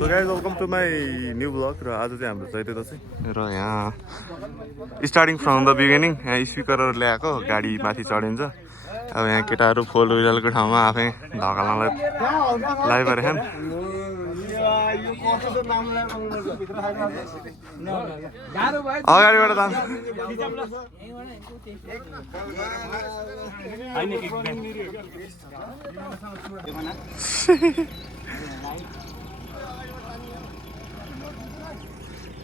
So guys welcome to my new blog र आज चाहिँ हाम्रो चैते दसैँ र यहाँ स्टार्टिङ फ्रम द बिगिनिङ यहाँ स्पिकरहरू ल्याएको गाडी माथि चढिन्छ। अब यहाँ केटाहरू फोर व्हिलरको ठाउँमा आफै ढकाल्नलाई लाइपरे खान अगाडिबाट जान्छ।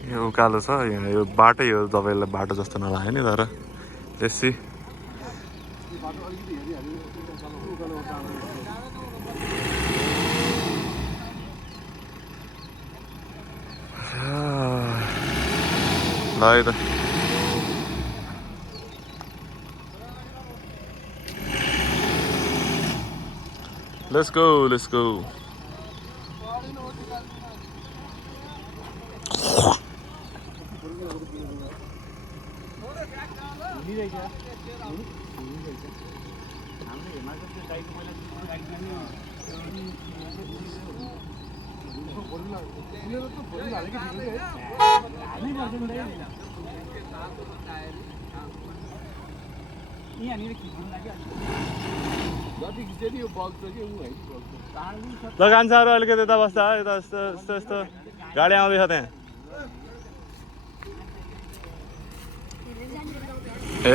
यो उकालो छ यहाँ यो बाटै हो तपाईँलाई बाटो जस्तो नलाग्यो नि तर त्यसै ल है त लेट्स गो लेट्स गो। ल कान्छाहरू अलिकति यता बस्दा यता यस्तो यस्तो यस्तो गाडी आउँदैछ त्यहाँ। ए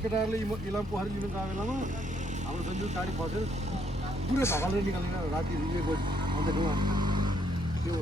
केटाहरूले इलाम पोखरी लिनु गएको बेलामा हाम्रो सन्जु गाडी फसेर पुरै धकालेर निकालेर राति त्यो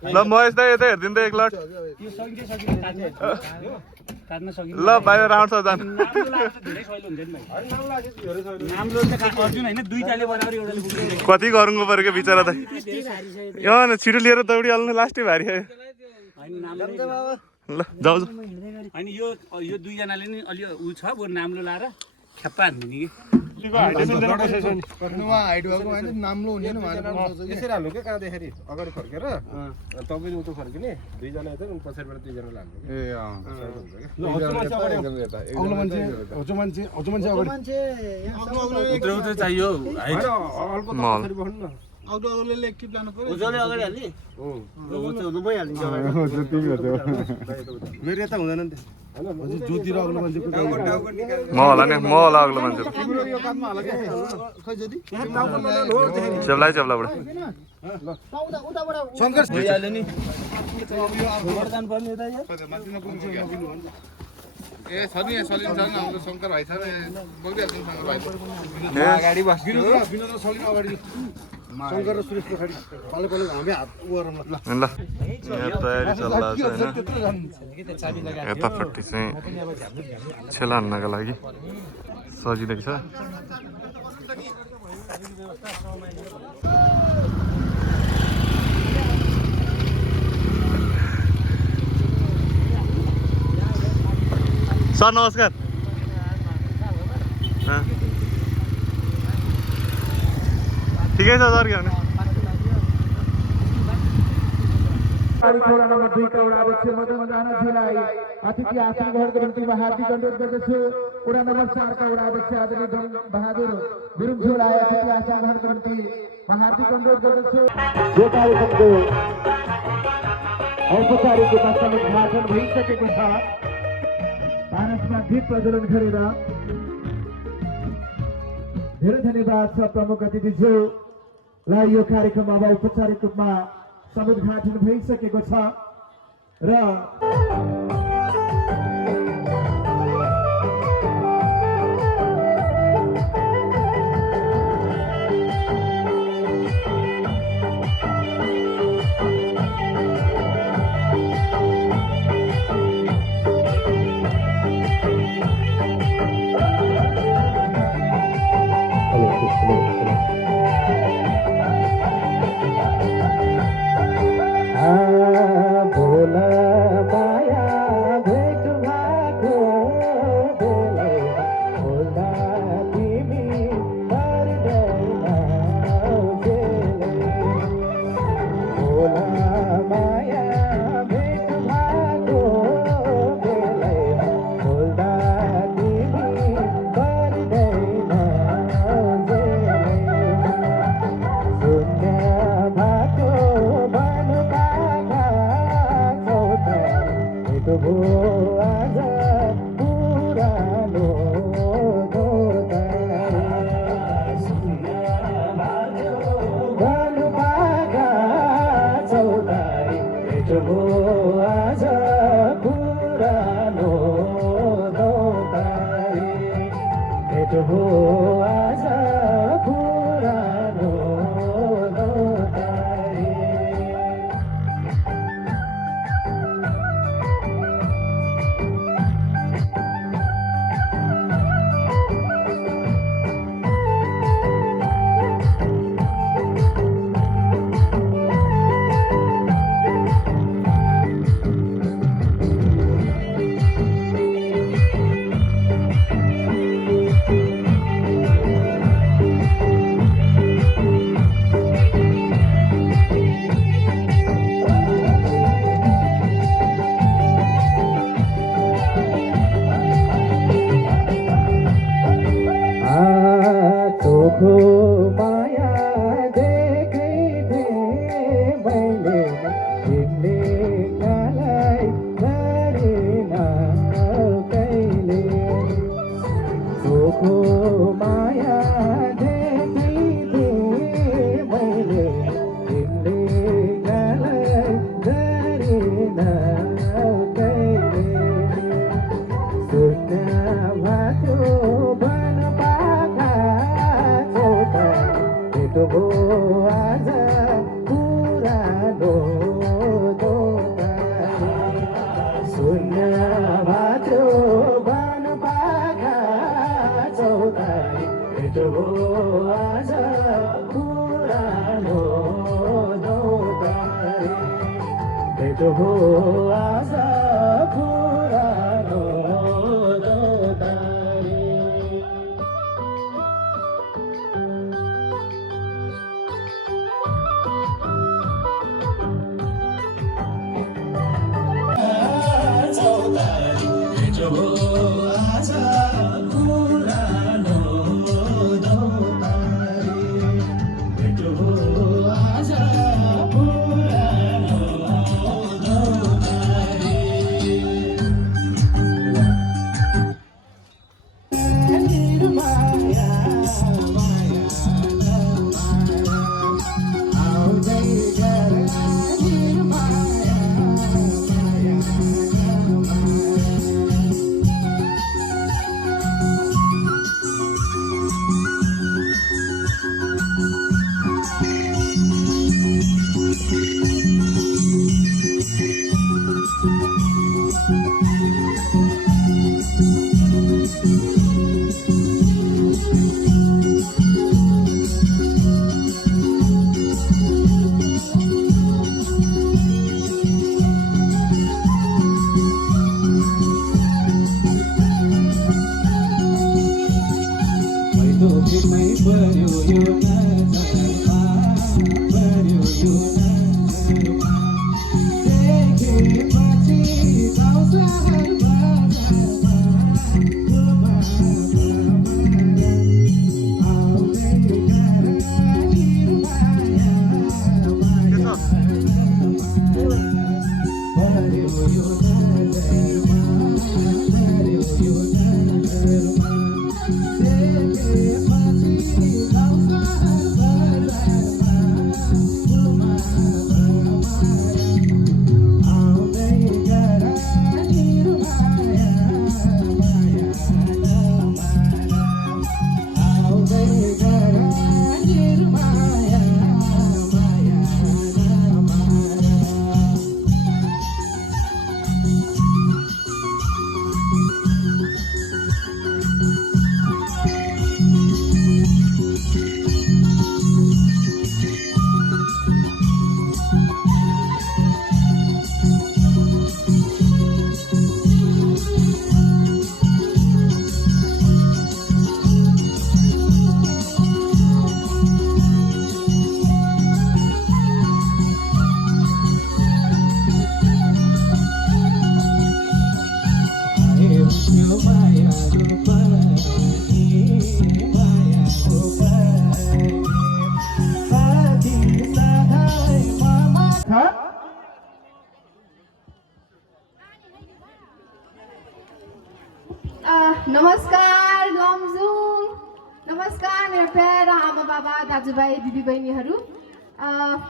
ल म यस्तै यतै हेरिदिनु त एक लट ल बाहिर राउन्ड छ जानु। कति गरौँको पऱ्यो क्या बिचरा त यहाँ छिटो लिएर दौडिहाल्नु लास्टै भारी आयो। ल जाऊ होइन यो दुईजनाले नि अलि ऊ छ बरु नाम्लो लाएर खेप्पा हान्ने नि नाम्लो हुने यसरी हाल्नु क्या कहाँदेखि अगाडि फर्केर तपाईँ उता फर्किने दुईजना यता पछाडिबाट दुईजना लाग्नु चाहियो मेरो यता हुँदैन नि ज्योति र अग्लो मान्छे म होला नि म होला अग्लो मान्छे चेप्लाइ चेप्लाबाट ए छ नि सलिन्छ नि हाम्रो शङ्कर भाइ छ बगिहाल्छौँ शङ्कर भाइ अगाडि बस्नु विनोद सलिन अगाडि शङ्कर र सुरेश पछाडि पालो पालो हामी हात उहरू ल यहाँ तयारी चलिरहेको छ होइन। यतापट्टि चाहिँ छेला हान्नका लागि सजिँदैछ। सर नमस्कार। ठिकै छ सर के भने वडा नम्बर 2 का वडा अध्यक्ष मदन झिलाई अतिथि आसन ग्रहण गर्दै हार्दिक अनुरोध गर्दछु। वडा नम्बर 4 का वडा अध्यक्ष आदरणीय धन बहादुर गुरुङ झोलाई अतिथि आसन ग्रहण गर्दै हार्दिक अनुरोध गर्दछु। यो कार्यक्रमको औपचारिक रूपमा उद्घाटन भइसकेको छ। पारसमा दीप प्रज्वलन गरेर धेरै धन्यवाद छ प्रमुख अतिथिज्यू। र यो कार्यक्रम अब औपचारिक रूपमा समुद्घाटन भइसकेको छ र हो आज पुरानो दोधारी शून्य भाँच्यो वनपाखा चौधारी भेट हो आज पुरानो दोधारी भेट हो आज पुरानो दोधारी नमस्कार लमजुङ, नमस्कार मेरो प्यारा आमा बाबा दाजुभाइ दिदीबहिनीहरू।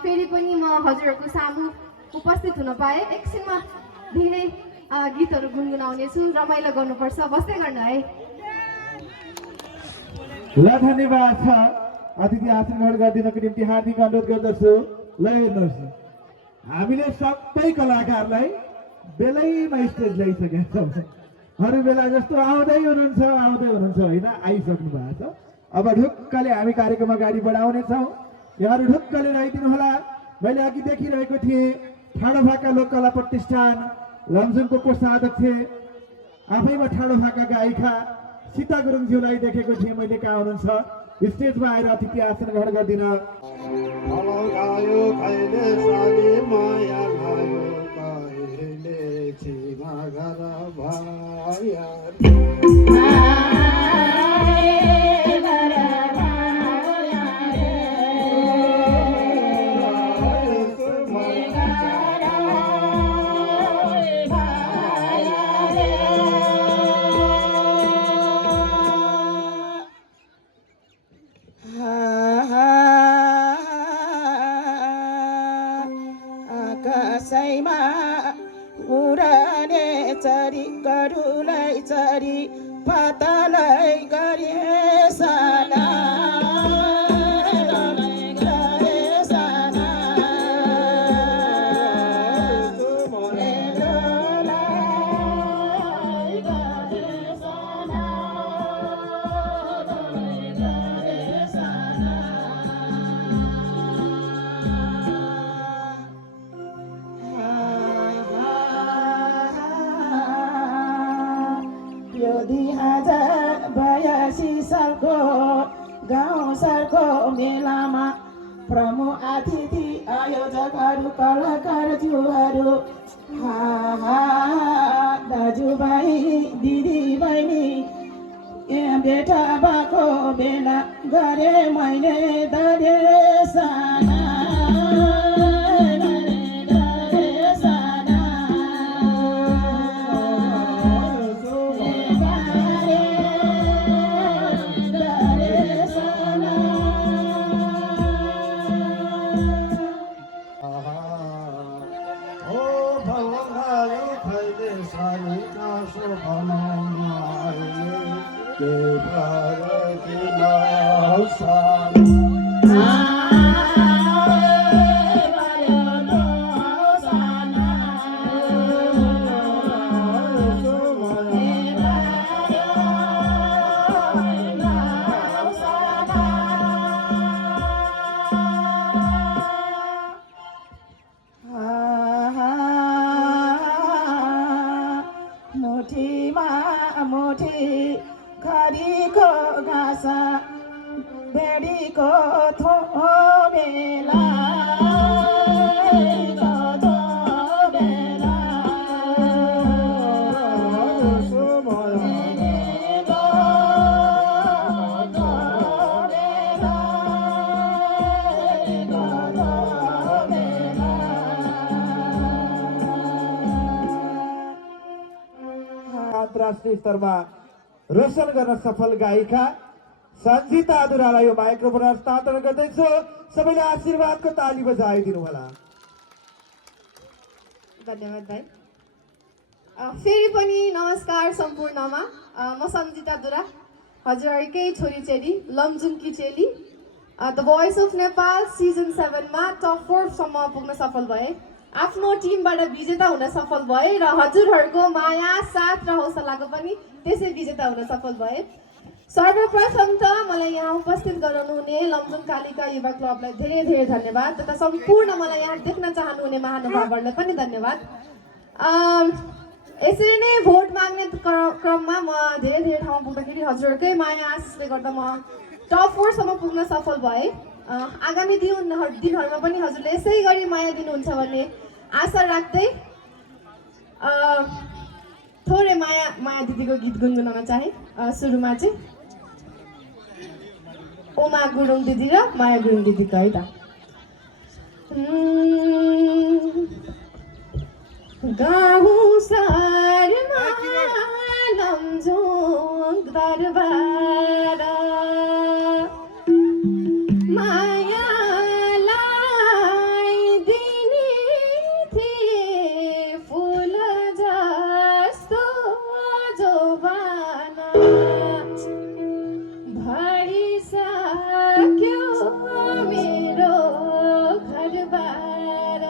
फेरि पनि म हजुरहरूको सामु उपस्थित हुन पाएँ। एकछिनमा धेरै गीतहरू गुनगुनाउनेछु, रमाइलो गर्नुपर्छ, बस्दै गर्नु है। ल धन्यवाद छ। अतिथि आसन ग्रहण गरिदिनको निम्ति हार्दिक अनुरोध गर्दछु। ल हेर्नुहोस्, हामीले सबै कलाकारलाई बेलैमा स्टेज ल्याइसकेका छौँ। अरू बेला जस्तो आउँदै हुनुहुन्छ होइन, आइसक्नु भएको छ। अब ढुक्कले हामी कार्यक्रम अगाडि बढाउनेछौँ। यहाँहरू ढुक्कले रहिदिनु होला। मैले अघि देखिरहेको थिएँ ठाडो भाका लोक कला प्रतिष्ठान लमजुङको कोषाध्यक्ष आफैमा ठाडो भाका गायिका सीता गुरुङज्यूलाई देखेको थिएँ मैले। कहाँ हुनुहुन्छ? स्टेजमा आएर अतिथि आसन ग्रहण गरिदिन। कसैमा उडाने चरी गरुलाई चरी पातालै गरे साला अवसरको मेलामा प्रमुख अतिथि आयोजकहरू कलाकारज्यूहरू दाजुभाइ दिदीबहिनी बेटा बाको बेला गरे मैले धेरै साना मुठी खरीको घाँस भेडीको थोबेला अन्तर्राष्ट्रिय स्तरमा रोशन गर्न सफल गायिका सन्जिता अधुरालाई यो माइक्रोफोन हस्तान्तरण गर्दैछु। सबैले आशीर्वादको ताली बजाइदिनु होला। धन्यवाद भाइ। फेरि पनि नमस्कार सम्पूर्णमा। म सन्जिता दुरा, हजुरहरूकै छोरी चेली, लमजुङकी चेली। The voice of Nepal season 7मा टप 4 सम्म पुग्न सफल भए, आफ्नो टिमबाट विजेता हुन सफल भए र हजुरहरूको माया साथ र हौसलाको पनि त्यसै विजेता हुन सफल भए। सर्वप्रथम त मलाई यहाँ उपस्थित गराउनु हुने लमजुङ कालिका युवा क्लबलाई धेरै धेरै धन्यवाद, तथा सम्पूर्ण मलाई यहाँ देख्न चाहनुहुने महानुभावहरूलाई पनि धन्यवाद। यसरी नै भोट माग्ने क्रममा म धेरै धेरै ठाउँ पुग्दाखेरि हजुरहरूकै माया आशिषले गर्दा म टप 4 सम्म पुग्न सफल भए। आगामी दिनहरूमा पनि हजुरले यसै गरी माया दिनुहुन्छ भन्ने आशा राख्दै थोरै माया दिदीको गीत गुनगुनाउन चाहे। सुरुमा चाहिँ ओमा गुरुङ दिदी र माया गुरुङ दिदीको है त। गाउँ सहरमा लमजुङ दरबार मायालाई दिने थिए फुल जस्तो जोबाना भरिसक्यो मेरो घरबार।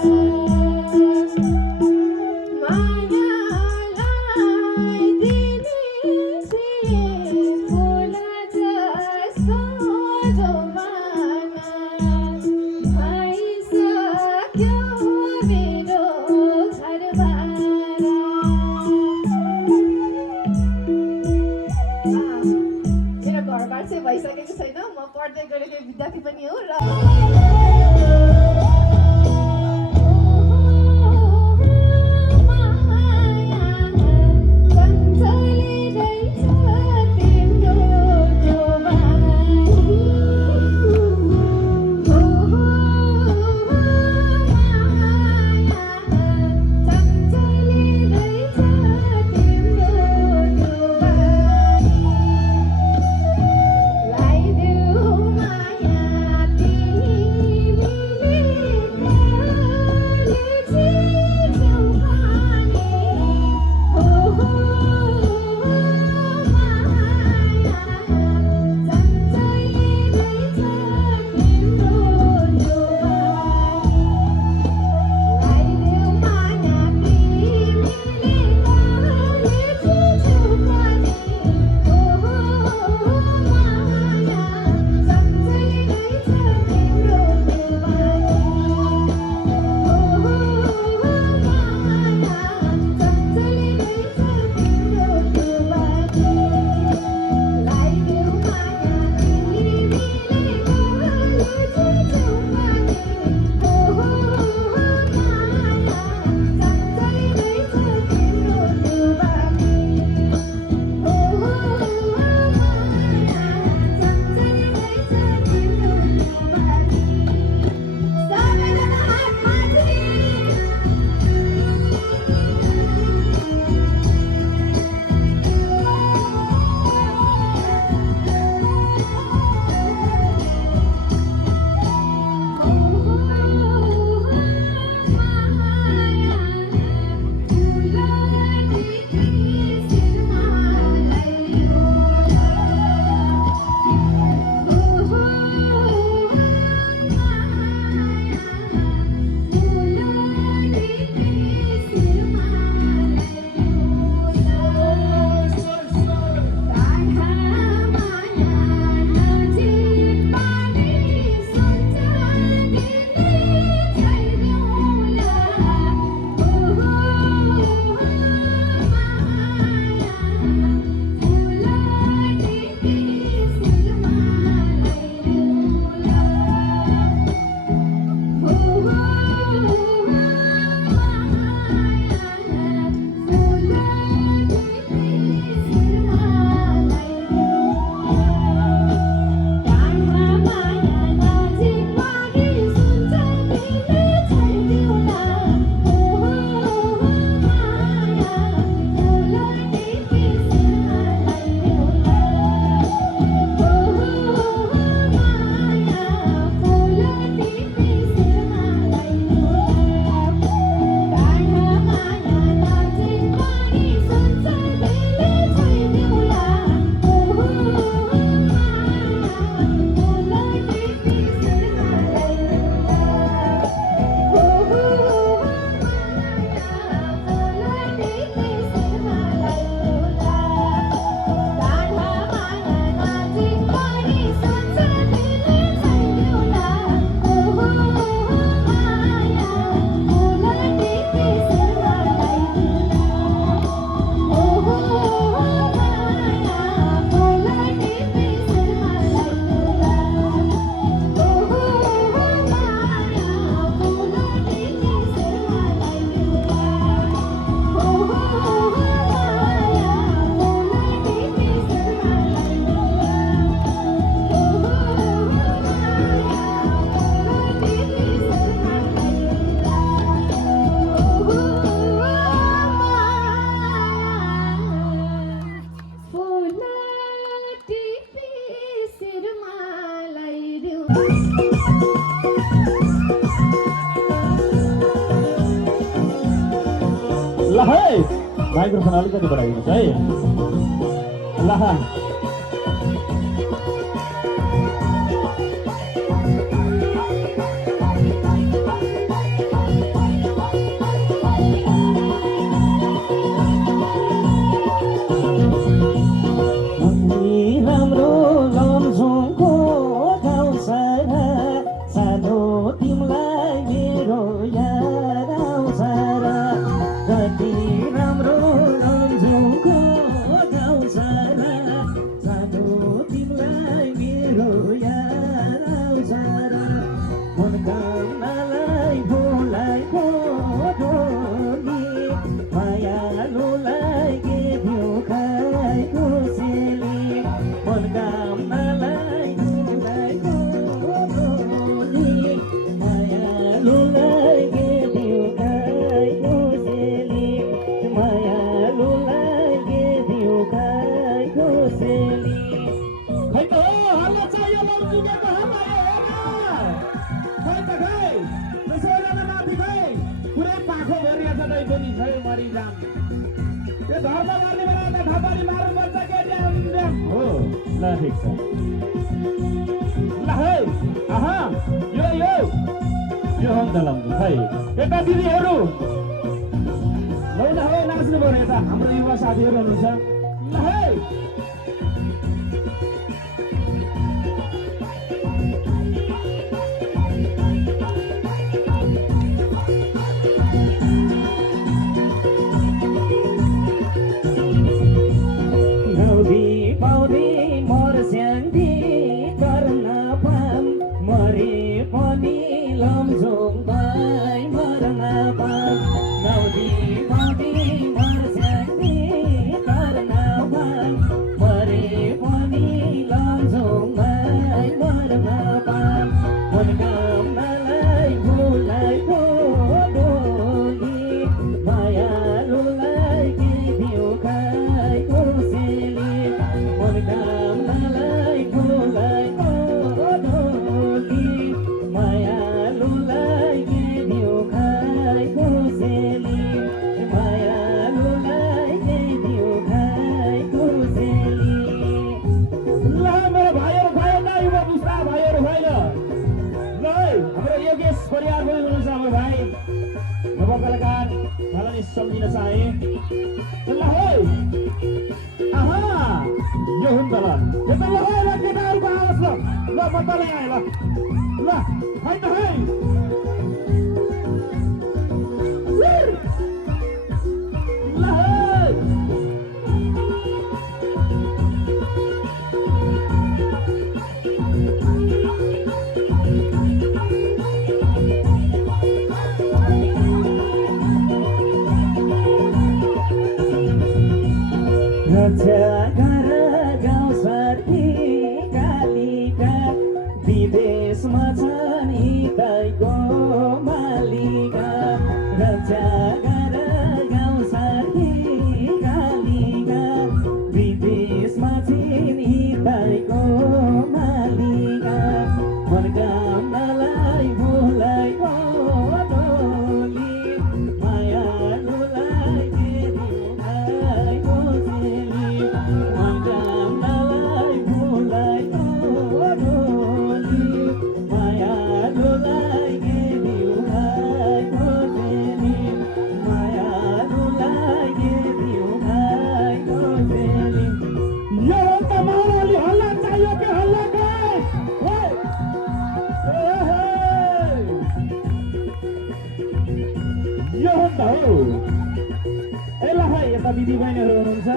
मायालाई दिने थिए फुल जस्तो जोबाना भरिसक्यो मेरो घरबार। मेरो घरबार चाहिँ भइसकेको छैन, म पढ्दै गरेको विद्यार्थी पनि हो र ल है माइक्रोफोन अलिकति बढाइदिनुहोस् है ल राम्रो लमजुङको गाउँ सारा सानो तिमीलाई मेरो याद आउँछ र कति राम्रो लमजुङको गाउँ सारा सानो तिमीलाई मेरो याद आउँछ र मनकामनालाई बोलाएको डोली मायालुलाई के थियो खाएको सेली मनकामनालाई बोलाएको डोली मायालुलाई के थियो खाएको सेली मायालुलाई के थियो खाएको सेली खै त हो हल्ला चाहियो लमजुङको हल्ला खै त खै त्यसैले माथि खै पुरै पाखो भरिया छ नै पनि खै मरिजाम त्यो धर्म गर्ने बेला त थपडी मार्नु पर्छ के ड्याम हो ल ठिक छ ल है आहा यो हो त लम्बु खै यता दिदीहरू लौ न हो नाच्नु पर्यो यता हाम्रो युवा साथीहरू हुनुहुन्छ ल है नौधी पाउँदी मर स्याङ्दी गर्न पाम मरे पनि लमजुङ भाइ मर्न पाम नौधी पाउँदी मर स्याङ्दी गर्न पाम मरे पनि लमजुङ भाइ मर्न पाम मनकामनालाई बोलाएको डोली मायालुलाई के थियो खाएको सेली मनकामनालाई बोलाएको डोली मायालुलाई के थियो खाएको सेली मायालुलाई के थियो खाएको सेली ल मेरो भाइहरू भयो न युवा बुझ्दा भाइहरू भयो ल हाम्रो योगेश परिवार पनि हुनुहुन्छ हाम्रो भाइ नवकलाकार मलाई सम्झिन चाहे ल है आहा यो हुन् त ल यता ल है ल केटाहरूको आवाज ल ल म तलै आएँ ल ल है त है ल है रक्षा गर गाउँ साथी कालिका विदेशमा छन् हितैको मालिका रक्षा गर गाउँ साथी कालिका विदेशमा छन् हितैको मालिका मनकामनालाई बोलाएको डोली मायालुलाई के थियो खाएको सेली मनकामनालाई बोलाएको डोली मायालुलाई के थियो खाएको सेली मायालुलाई के थियो खाएको सेली यो त मायालु हल्ला चाहियो के हल्ला गए यो हो त हो ए ल है यता दिदी बहिनीहरू हुनुहुन्छ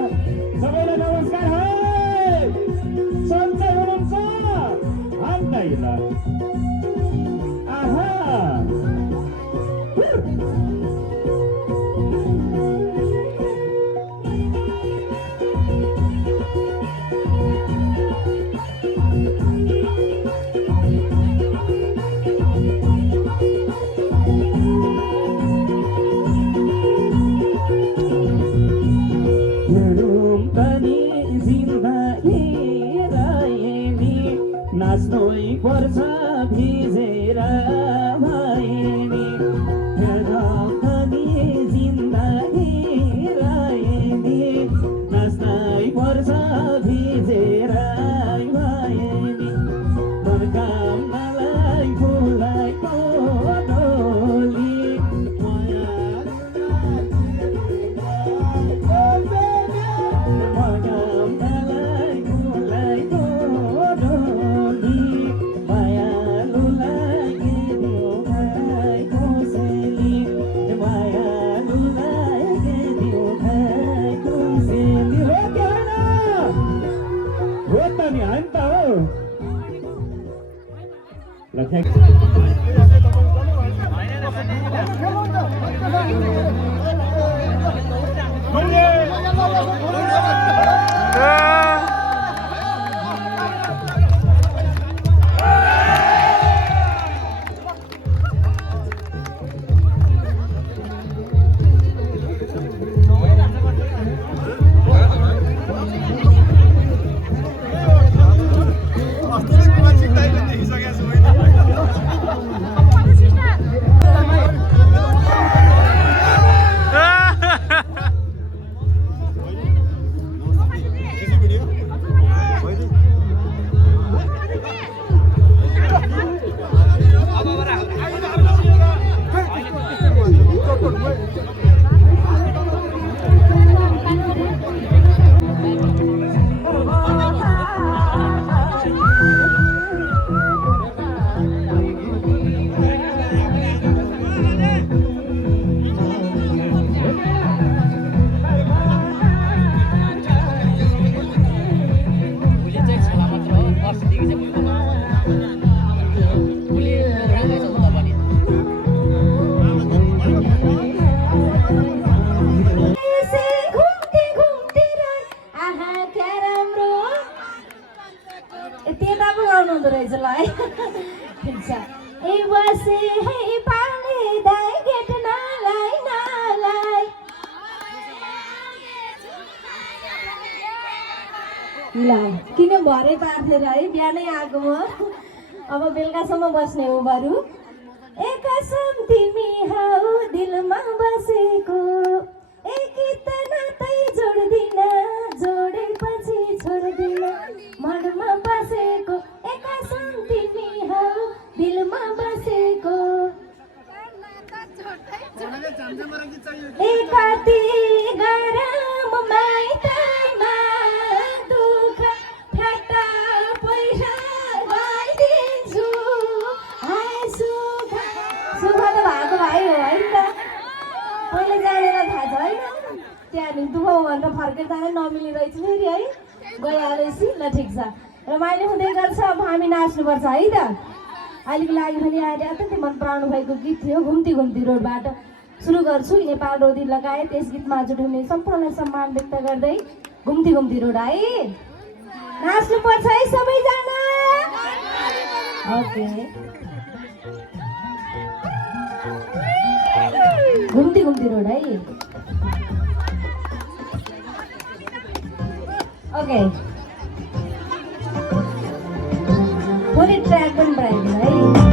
सबैलाई नमस्कार है सन्चै हुनुहुन्छ हान्दै ल आहा बसे है पाले दाइ गेट नालाई नालाई ल किन भरे पार्थेर है बिहानै आएको म अब बेलुकासम्म बस्ने हो बरु एक कसम तिमी हौ दिलमा बसेको एक नातै जोड्दिन जोडेपछि छोड्दिन मनमा बसेको एक कसम तिमी हौ दिलमा बसेको कति गरम माइतमा दुःख ठट्टा पैसा गरिदिन्छु सुख त भएको भाइ हो है त पहिले जानेर थाहा छ होइन त्यहाँदेखि दुःख भनेर फर्केर जाने नमिली रहेछ फेरि है गइहालेपछि ल ठिक छ रमाइलो हुँदै गर्छ अब हामी नाच्नुपर्छ है त अहिलेको लागि पनि अहिले अत्यन्तै मन पराउनु भएको गीत थियो घुम्ती घुम्ती रोडबाट सुरु गर्छु नेपाल रोदी लगाए त्यस गीतमा जुट हुने सम्पूर्णलाई सम्मान व्यक्त गर्दै घुम्ती घुम्ती रोड है नाच्नुपर्छ है सबैजना ओके घुम्ती घुम्ती रोड है ओके थोरै ट्र्याक पनि बनाइदिनु है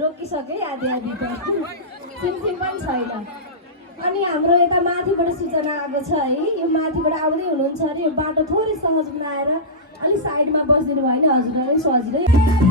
रोकिसके आधी आधी त सिमसिम पनि छैन अनि हाम्रो यता माथिबाट सूचना आएको छ है यो माथिबाट आउँदै हुनुहुन्छ अरे यो बाटो थोरै सहज बनाएर अलि साइडमा बस्दिनु भयो भने हजुरहरुलाई सजिलै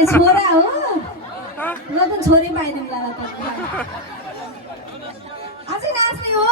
ए छोरा हो ल त छोरी पाइदिउँला ल त अझै नाच्ने हो